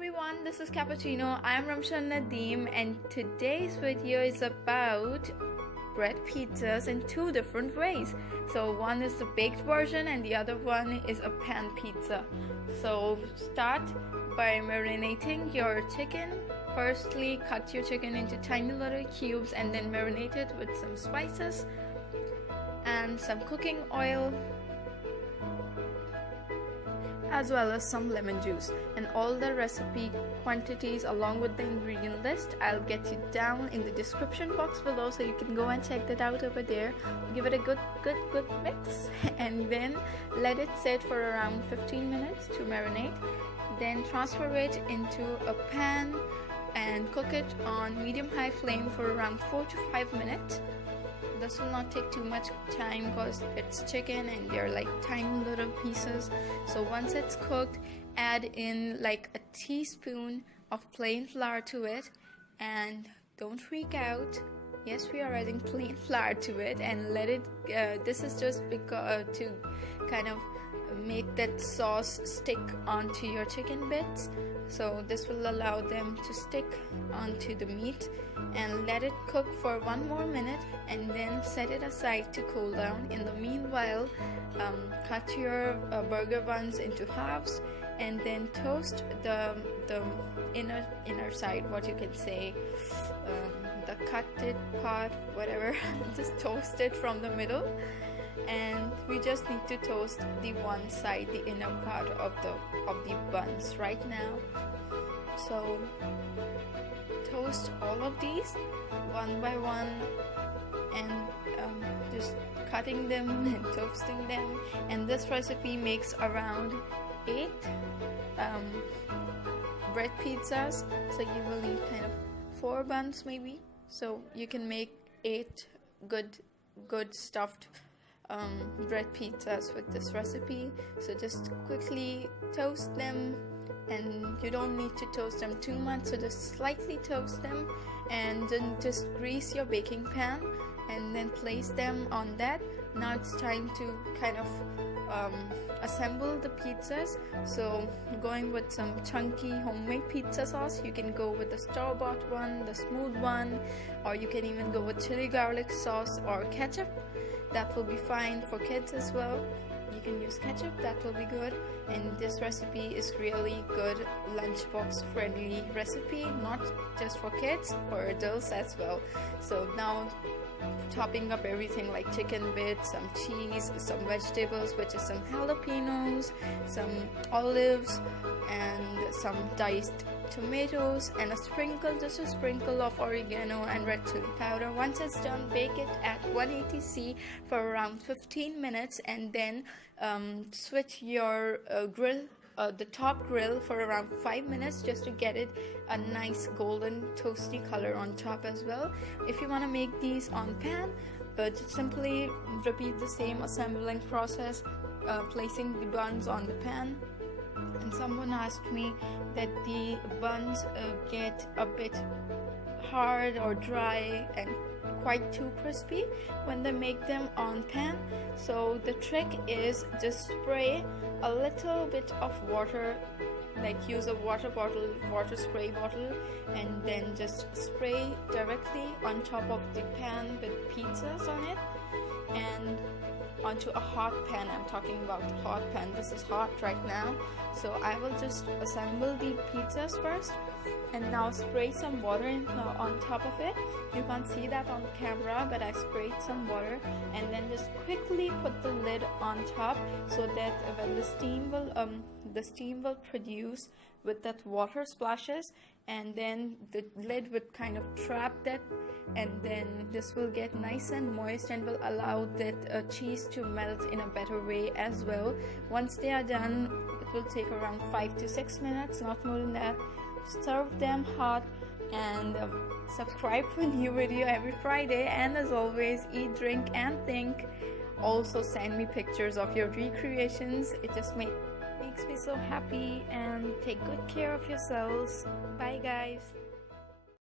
everyone, this is Cafeccino. I'm Ramshan Nadeem and today's video is about bread pizzas in two different ways. So one is the baked version and the other one is a pan pizza. So start by marinating your chicken. Firstly, cut your chicken into tiny little cubes and then marinate it with some spices and some cooking oil, as well as some lemon juice, and all the recipe quantities along with the ingredient list I'll get you down in the description box below, so you can go and check that out over there. Give it a good mix and then let it sit for around 15 minutes to marinate. Then transfer it into a pan and cook it on medium-high flame for around 4 to 5 minutes. This will not take too much time because it's chicken and they're like tiny little pieces. So once it's cooked, add in like a teaspoon of plain flour to it, and don't freak out. Yes, we are adding plain flour to it, and let it this is just because to kind of make that sauce stick onto your chicken bits. So this will allow them to stick onto the meat, and let it cook for 1 more minute and then set it aside to cool down. In the meanwhile, cut your burger buns into halves and then toast the inner side, what you can say, the cutted part, whatever. Just toast it from the middle, and we just need to toast the one side, the inner part of the buns right now. So toast all of these one by one, and just cutting them and toasting them. And this recipe makes around 8 bread pizzas, so you will need kind of 4 buns maybe, so you can make 8 good stuffed bread pizzas with this recipe. So just quickly toast them, and you don't need to toast them too much, so just slightly toast them, and then just grease your baking pan and then place them on that. Now it's time to kind of assemble the pizzas. So going with some chunky homemade pizza sauce, you can go with the store-bought one, the smooth one, or you can even go with chili garlic sauce or ketchup. That will be fine for kids as well. You can use ketchup, that will be good. And this recipe is really good lunchbox friendly recipe, not just for kids, for adults as well. So now topping up everything like chicken bits, some cheese, some vegetables, which is some jalapenos, some olives, and some diced tomatoes, and just a sprinkle of oregano and red chili powder. Once it's done, bake it at 180°C for around 15 minutes, and then switch your grill, the top grill, for around 5 minutes, just to get it a nice golden toasty color on top as well. If you want to make these on pan, just simply repeat the same assembling process, placing the buns on the pan. And someone asked me that the buns get a bit hard or dry and quite too crispy when they make them on pan. So the trick is just spray a little bit of water, like use a water spray bottle, and then just spray directly on top of the pan with pizzas on it, and onto a hot pan. I'm talking about the hot pan. This is hot right now, so I will just assemble the pizzas first, and now spray some water on top of it. You can't see that on camera, but I sprayed some water, and then just quickly put the lid on top, so that when the steam will produce with that water splashes, and then the lid would kind of trap that, and then this will get nice and moist and will allow that cheese to melt in a better way as well. Once they are done, it will take around 5 to 6 minutes, not more than that. Serve them hot, and subscribe for a new video every Friday. And as always, eat, drink, and think. Also send me pictures of your recreations. It just makes me so happy. And take good care of yourselves. Bye guys.